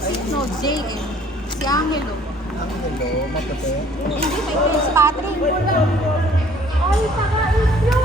Sino? JM. Si Angelo. Angelo, maputi. Hindi, may Prince Patrick. Ay, taga-isyo!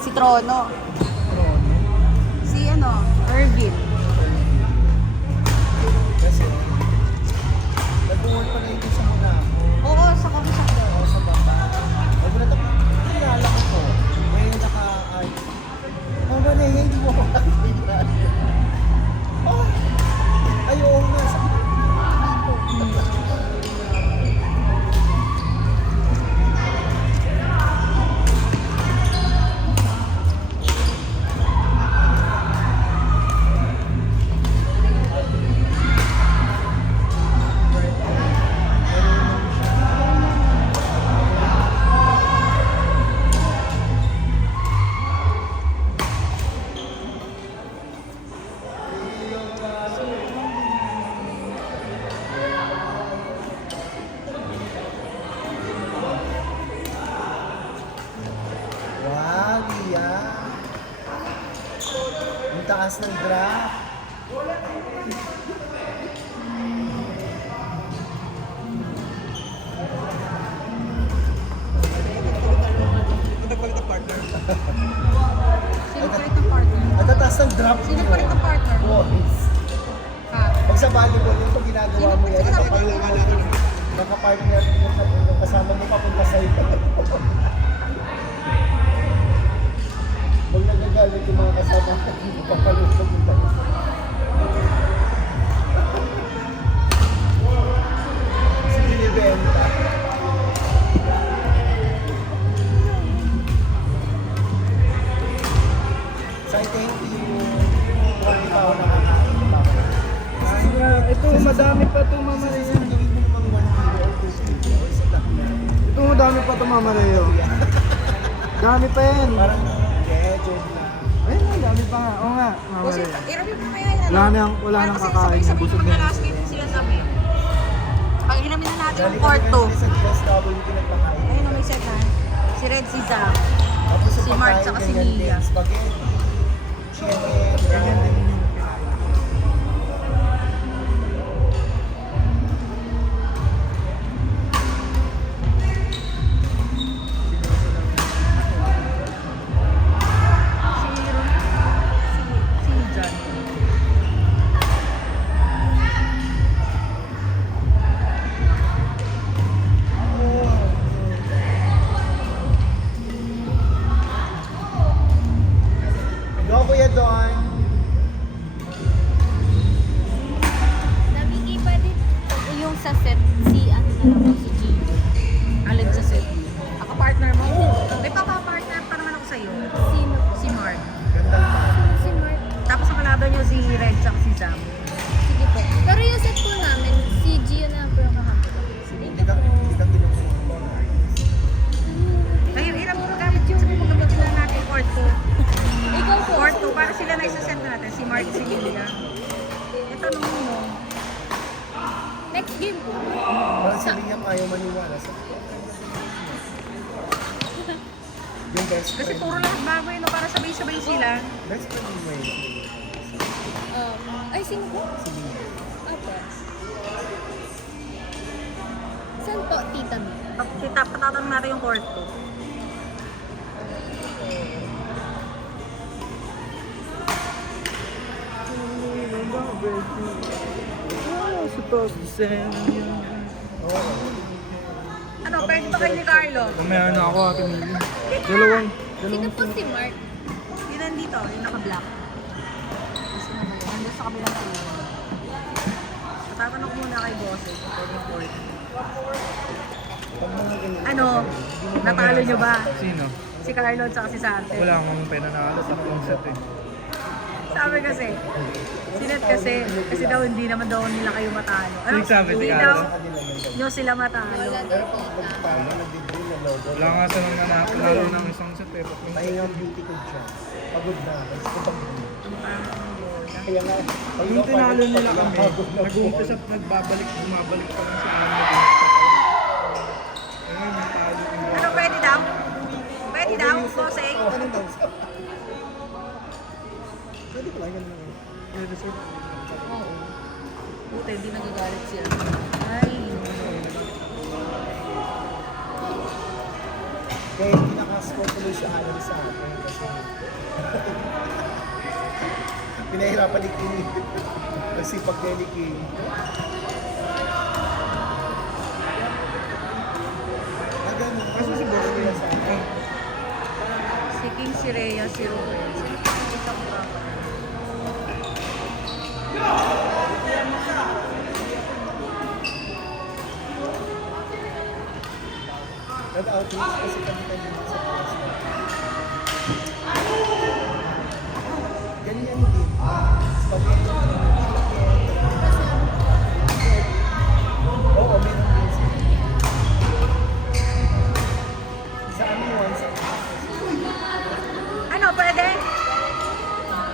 Si Trono. Si ano, Irvin. Kasi, nag-work pa na ito sa mga ako. Oo, sa coffee shop daw. Oo, sa baba. Ay, wala ito, kilala ko po. May naka-ay. Mama na, hindi mo makakilala. Oh, ay, oo nga. Wow, yeah. Ang taas ng graph. Sino pa rin ang partner? Ang taas ng drop Sino pa rin ang partner? Boys. Ha? Pag sa volleyball, yung pag ginagawa mo yan, Sino pa rin? nakapartner yung kasama mo papunta sa'yo. Huwag nagagalit yung mga kasama mo papalit papunta. Si Binibenta. So I thank you. Kung ikaw ako nakakain. Ito, madami pa ito, Mama Rhea. Gawin mo namang 1 kilo or 2 kilo or sa dami. Ito, madami pa ito, Mama Rhea. Dami pa yan. Parang legend na. Ayun nga, dami pa nga. Oo nga, Mama Kasi Rhea. i-review ko kaya yan. Wala nang Kasi kakain. sabay-sabay Busog naman na na yan. last game sila sabi. Pag inamin na natin yung Galing court kami 2. sa DSW pinagpakain. Ayun o, may set na. Si Red, si Zam. Tapos Si Mark tsaka si Mia. Spaghetti, chicken, ganyan din. Si John. Go, Kuya Don. Nabigi pa din yung sa set si ano na lang po, si G. Alin sa set? Ako partner mo? May papa-partner pa naman ako sa'yo. Sino? Si Mark. Ganda naman. Si Mark. Tapos ang kalaban niyo si Red tsaka si Zam. Sige po. Pero yung set po namin, si G yun na po yung kahapon. Hindi ka tinutulungan. Kaya ilang mo gamit yung sabi mo kapag na natin court 2. Ikaw po. Court 2, para sila na isa-set na natin. Si Mark, si Lilia. Ito tanong mo. Next game po. Parang si Liam ayaw maniwala sa yung best Kasi friend. puro lahat bago yun, no? Para sabay-sabay sila. Best friend ni Wendy. Ay, sino po? Si Mia. Apo. Saan po, tita mo? Tita, patatanong natin yung court ko. Sa taas design. Oo. Ano, pwede ba kayo ni Carlo? Mamaya na ako, Ate Mili. Dalawang Sino po si Mark? Yun nandito, yung naka-black. Gusto na ba yun? Nandun sa kabilang table. Patatanong ko muna kay boss kung pwede yung court. Pag mga ganyan. Ano, natalo nyo ba? Sino? Si Carlo at saka si Sante. Wala akong pera na alas akong set eh. Sabi kasi, sinet kasi daw hindi naman daw nila kayo matalo. Ano, Sino sabi, hindi si daw Kanila yun. nyo sila matalo. Wala Pero daw pag tita. paano nag-deal na logo. Wala nga sa nang nanalo ng isang set eh. Pahinga ang beauty ko siya. Pagod na. Gusto ko pag Parang kaya nga. Pag nung tinalo nila kami, nag-uumpisa at nagbabalik, bumabalik pa lang sa amin. Ayun, may talo. ano, pwede daw? Pwede daw, bossing? Anong daw? Pwede ko lang yan naman. Pwede sir. Oo. Buti, hindi nagagalit siya. Ay, Kaya hindi nakascore tuloy si Alan sa akin kasi pinahirapan ni King. Nagsipag kay ni King. Ganun. Kasi si Boss nila sa akin. si King, si Rhea, si Ruben. Sino pa yung isang pa? Nag-outreach kasi kami kanina sa class na. Ganyan din. Spaghetti. Oo, meron din sila. Sa amin once a week. Ano, pwede?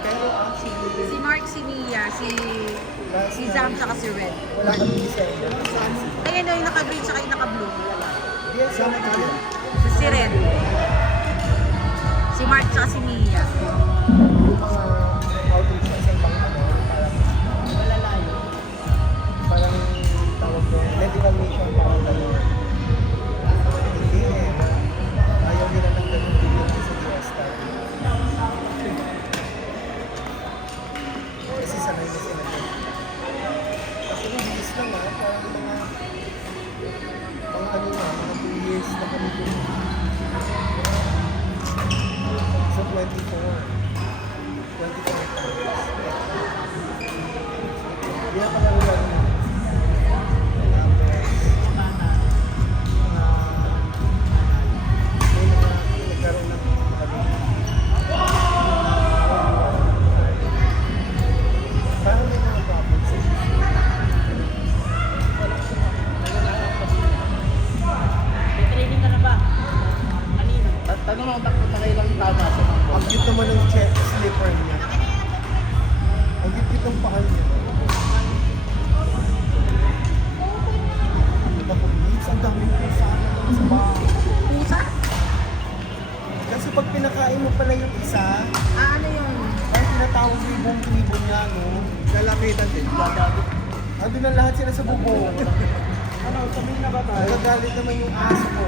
Pero actually, Si Mark, si Mia, si Zam, saka si Red. wala kami December. Ayan o, yung naka-green saka yung naka-blue. Yes, sana tayo. Si Red. Si Mark saka si Mia. Yung mga outreach sa isang bang parang malalayo. Parang tawag ko, medical mission parang gano'n. Hindi eh. Ayaw nila ng gano'n bigyan sa US tayo. Kasi sanay na sila doon. Kasi mabilis lang parang mga ano na, mga 2 years na kami doon. So 24. 24 times. Hindi na pala wala rin. May nagkaroon ng parang may mga problems sa Tanong lang takot na kailang tama sa mga ang cute naman ng slipper niya. Ang cute ng paa niya. Naku, Vince, ang daming pusa sa bahay. Pusa? Kasi pag pinakain mo pala yung isa, Ano yung... parang tinatawag mo yung buong tribo niya, no? Lalapitan din. Ando na lahat sila sa bubong. Ano, sabihin na ba tayo? Nagagalit naman yung aso ko.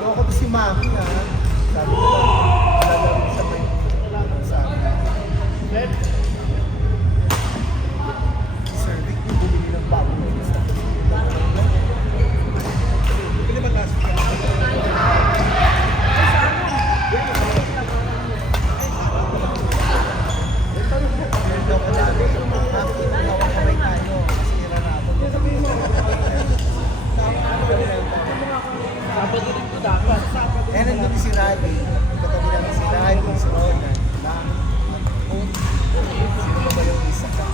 Loko to si Mami, ha? Sabi ko lang, lalaro siya may sa akin. Sir Vic, yung bumili ng bagong isa. Hindi ba last year? Daw ko dati, akin, hawak kamay tayo. Masira na ako. kapatid ko dapat. Eh, nandun si Riley. Katabi namin si Riley, si Ronan. Diba? Sino ba yung isa ka?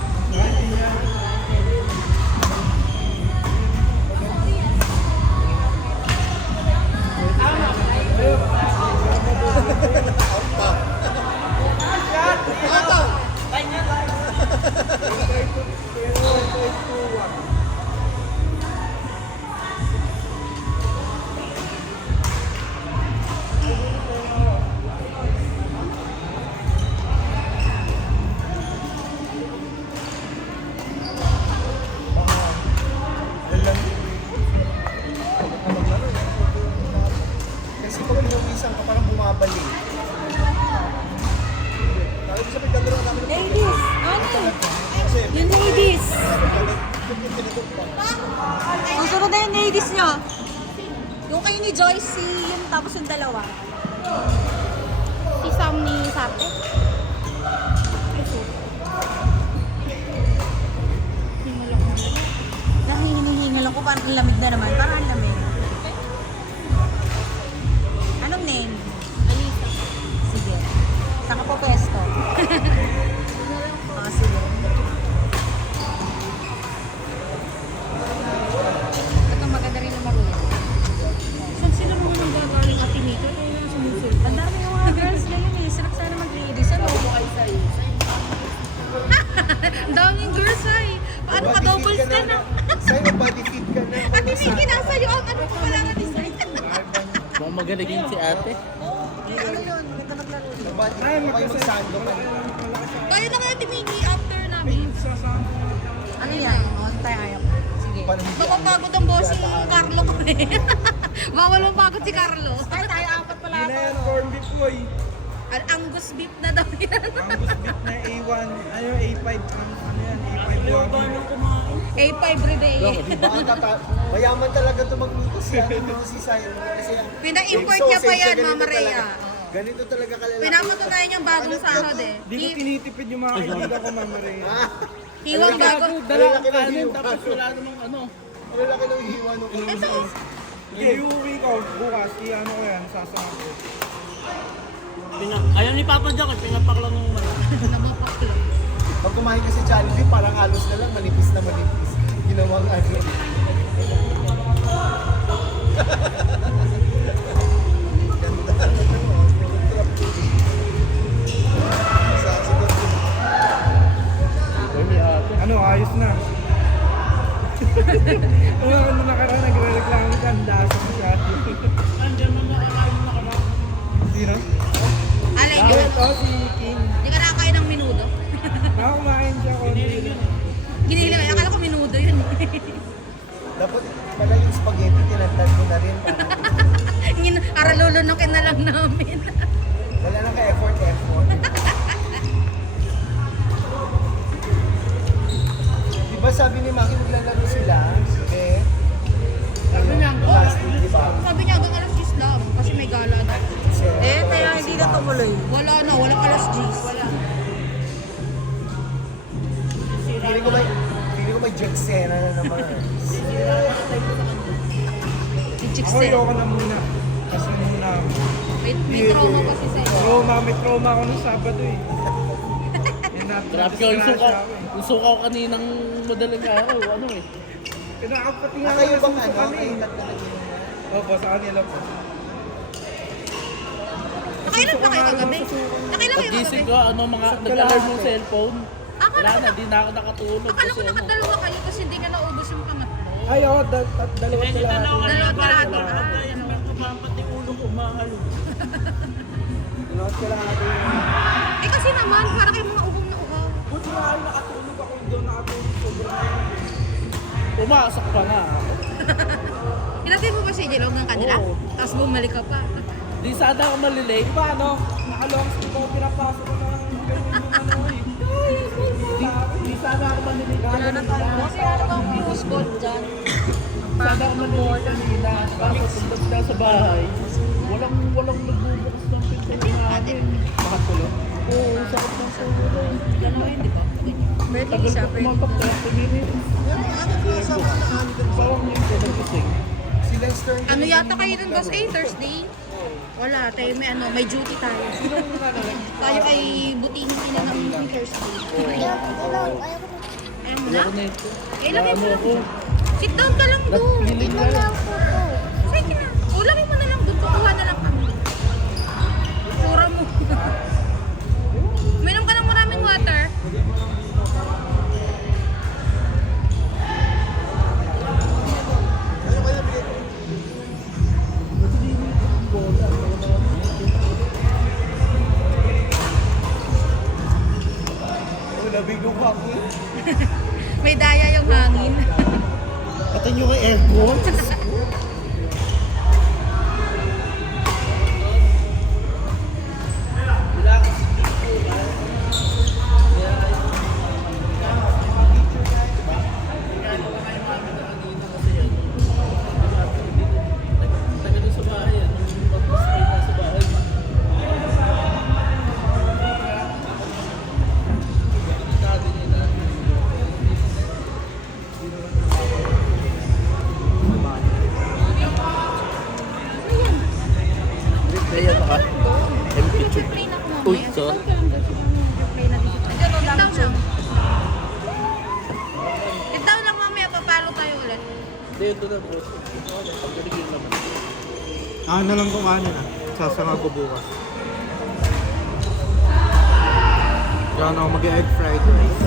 Sino? Yung kayo ni Joyce, yung tapos yung dalawa. Si Sam ni Sarte. Hinihingal ako, parang ang lamig na naman. Parang ang lamig. Anong name? Alisa. Sige. Saan ka po pesto? Sige. Ito maganda rin ang maruya. Saan sila mga nang gagaling atinito? Ito yung sumusul. Ang dami ng mga girls na yun eh. Sarap sana mag-ladies. Ano? Ang daming girls ay. Paano ka double stand na? Sa'yo, body fit ka na. Ate Nikki, nasa iyo ang ano ko pala nga ni Sir. Mga magaling si ate. Ano yun? Maganda maglaro yun. Body fit ka kayo magsando ka. Tayo na kaya Timiki after namin. Ano yan? On tayo ayaw. Sige. Mapapagod ang boss si Carlo ko eh. Bawal mapagod si Carlo. Ay, tayo apat pala Hindi na yan, ito. corn beef boy. Angus beef na daw yan. Angus beef na A1, ano A5, ano yan, A5 Wagyu. A5 Rebe. Diba ang mayaman talaga ito magluto si si Sayo. Kasi Pina-import yung niya pa sausage yan, ganito Mama Rhea. talaga. Ganito talaga kalalaki. Pinapatunayan niyang bagong sahod eh. Di ko tinitipid yung mga kaibigan ko, Mama Rhea. Hiwang bagong. Dalawang kanin, tapos wala namang ano. Ang laki ng hiwa nung Ito. Hindi, iuwi ko bukas, i-ano ko yan, sasama ko. Ayaw ni Papa Jack, pinapaklang ng Namapaklo. Pag kumain ka sa Jollibee, parang halos na lang, manipis na manipis. Ginawang ano. Ano, ayos na. Ano nakaraan, nagre-reklamo ka, ang dasa mo siya. Andiyan mo makakain na ka. Sino? Alay, Ito, si King. hindi ka nakakain ng minudo. Nakakumain siya ko. Giniling ko, akala ko minudo yun. Dapat pala yung spaghetti, tinantad ko na rin. Aralulunukin na lang namin. Wala nang ka-effort. Diba sabi ni Maki, maglalaro sila? Eh, Sabi niya, last week, diba? Sabi niya hanggang alas 10 lang kasi may gala daw. Eh, kaya hindi na tumuloy. Wala na, walang alas 10. Wala. Feeling ko may jet scena na naman. Si Chicks Ako, eh. ayoko na muna. Kasi muna. May trauma kasi sa'yo. May trauma ako nung Sabado eh. grabe ko, yung sukaw kaninang madaling araw, ano eh. Pinakapati nga Kayo bang nasuso ano? kami. Kayo tatlo na Opo, sa kanila po. Nakailan ba kayo kagabi? Nakailan kayo Pagising kagabi? ko, mga nag-alarm ng cellphone. Wala na, di na ako nakatulog. Akala ko kasi ano. nakadalawa kayo kasi hindi ka naubos yung pangatlo. Ay, oo, dalawa sila. Dalawa pala ito. Pati ulo ko, mahalo. Dalawa sila natin. Eh kasi naman, para kayong mga uhong na uhaw. Buti nga ay nakatulog ako doon, nakatulog sobrang. Pumasok pa nga. Inatid mo ba si Jelog ng kanila? Oo. Tapos bumalik ka pa. Di sana ako malilate. Diba ano, nakalong sleep ako, pinapasok ko na lang yung ganun yung ano eh. Di sana ako malilate. Wala na tayo. Kasi ano bang fuse gold dyan? Sana ako malilate kanina. Tapos punta sila sa bahay. Walang nagbubukas ng pinto namin. Makatulog. Oo, sakit ng sulo. Gano'n di ba? Pwede Tagal siya, ko pwede. kumapak 30 minutes. Bawang yung ko nagising. Si Lester. Ano yata kayo dun boss? Thursday? Wala, tayo may duty tayo. Tayo ay butihin sila ng Thursday. Ayaw mo na? Ayoko na ito. Ilagay mo Ano lang. ako? Sit down ka lang doon. Nagpiling na. Sige na. Ulagay mo na lang doon. Kukuha na lang kami. Sura mo. Minom ka ng maraming water. Nabigo pa ako. May daya yung hangin. Pati nyo kay aircon. Uy, so? Reply na dito. Andiyan, ang dami Sit siya. Sit down lang mamaya, papalo tayo ulit. Hindi, ito na bro. Pagdating yun naman. Ano na lang kung ano na. Sasama ko bukas. Diyan ako mag-egg fried rice.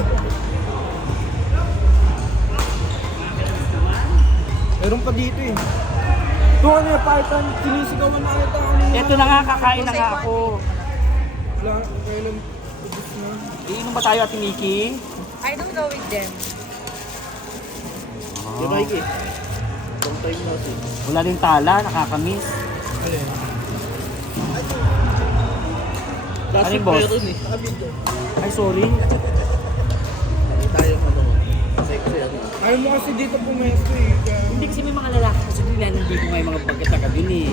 Meron pa dito eh. Ito ano yung python, sinisigawan na ata kanina. Ito na nga, kakain na nga ako. Wala, kailan ubus na. Iinom ba tayo, Ate Mickey? I don't know with them. Yung Mikey. Long time na si. Wala din tala, nakakamiss. Alin? Ano yung boss? Ay, sorry. Tayo ano. Sexy ano. Ayaw mo kasi dito pumesto eh. Kaya- Hindi kasi may mga lalaki kasi nilalandi ko nga yung mga pagkataka dun eh.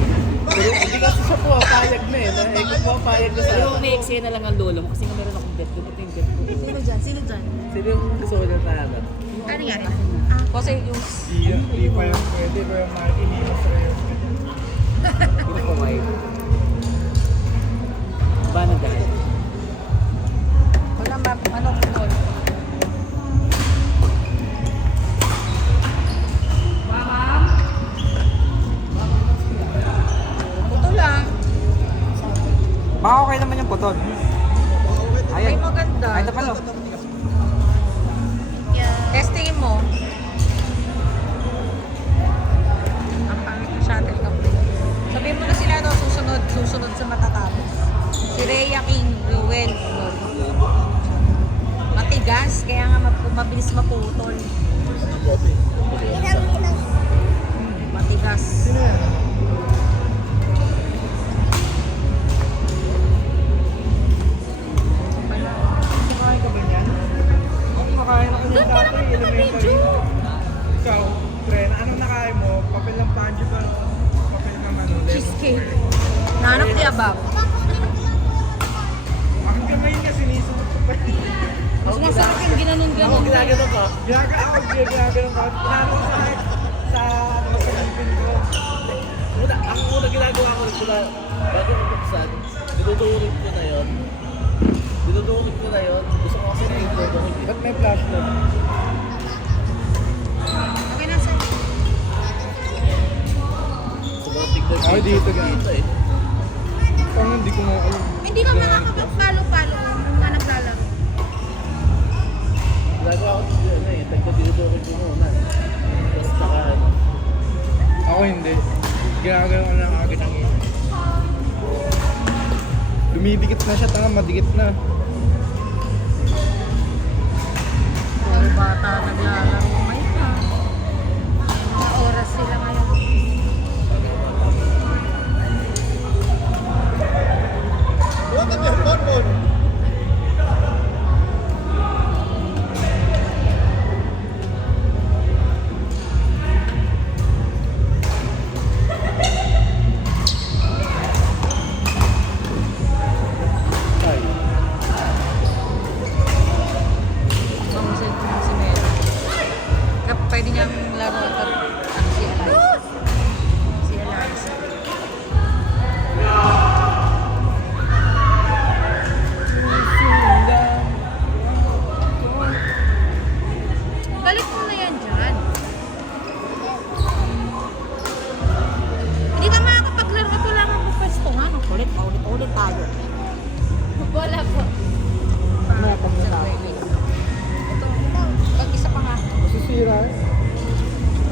Pero hindi kasi siya pumapayag na eh. Dahil kung pumapayag na sa Pero may eksena lang ang lolo mo kasi nga meron akong bet ko. Ito yung bet ko. Sino dyan? Sino dyan? Sino yung gusto ko na tahanap? Ano nangyari? Kasi yung... Di pa yan pwede, pero iniwas na yun. Hindi ko may. Ba na dahil? Wala map, ano kung Puto lang. Baka okay naman yung putol. Ay, maganda. Ay, ito pala. Yeah. Testingin mo. Ang pangit ng shuttlecock na yun. Sabihin mo na sila, no, susunod sa matatapos. Si Rhea King, Ruel, matigas, kaya nga mabilis maputol. Matigas. Kumakain ka ba niyan? Oo, kumakain ako niyan dati. Elementary. Ikaw, Tren, anong nakain mo? Papel ng panjo ba? Papel ng ano? Cheesecake. Nanap di abab. Aking kamay niya, sinisubot ko pa. Mas masarap yung ginanon-ganon. Ginagano ka? Ginagano ko. Pinano ko sa pagkalipin ko. Ang una ginagawa ko sila, bago ko buksan, dinudurit ko na yun. Dinudurit ko na yun. Gusto ko kasi na yung dinudurit. Ba't may flashlight? Okay na sir. Sumatig na Ay, dito ka. dito eh. Parang hindi ko nga alam. Hindi ka makakapag-palo-palo kung nga naglalaro. Ginagawa ko ano eh, dinudurit ko muna. Tapos saka ano. Ako hindi. Ginagano ko lang agad ang ina. Dumidikit na siya, tanga madikit na. Puro bata naglalaro. May pa. Mga oras sila ngayon. Ay. Ang cellphone si Mera. Kaya pwede niyang laro at si Eliza. Si Eliza. Balik mo na yan dyan. Hindi ka makakapaglaro at wala kang pupwesto nga. Ulit, paulit-ulit tayo. Wala po. Ito, pag-isa pa nga. Masisira eh.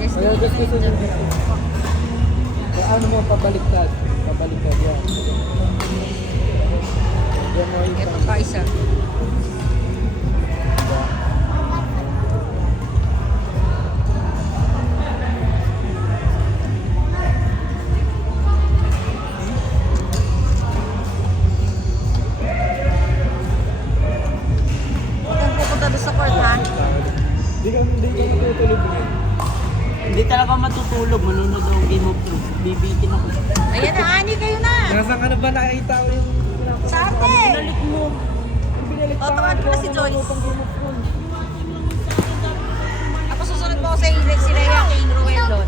Yes, Kaya gusto sa dyan. dito. Kaya ano mo, pabaliktad. Pabaliktad yan. Yan mo yung Ito pa isa. Huwag kang pupunta doon sa court, ha? Hindi ka matutulog ngayon. Hindi talaga matutulog, manunod ng Game of Thrones. Bibitin ako. Ayan na, Ani, kayo na! Nasaan ka na ba nakita ko yung... Sa atin! Balik mo. Binalik O, tawagin mo na si Joyce. Pang Game of Thrones. Ako susunod mo sa Ingrid, si Rhea King Ruel doon.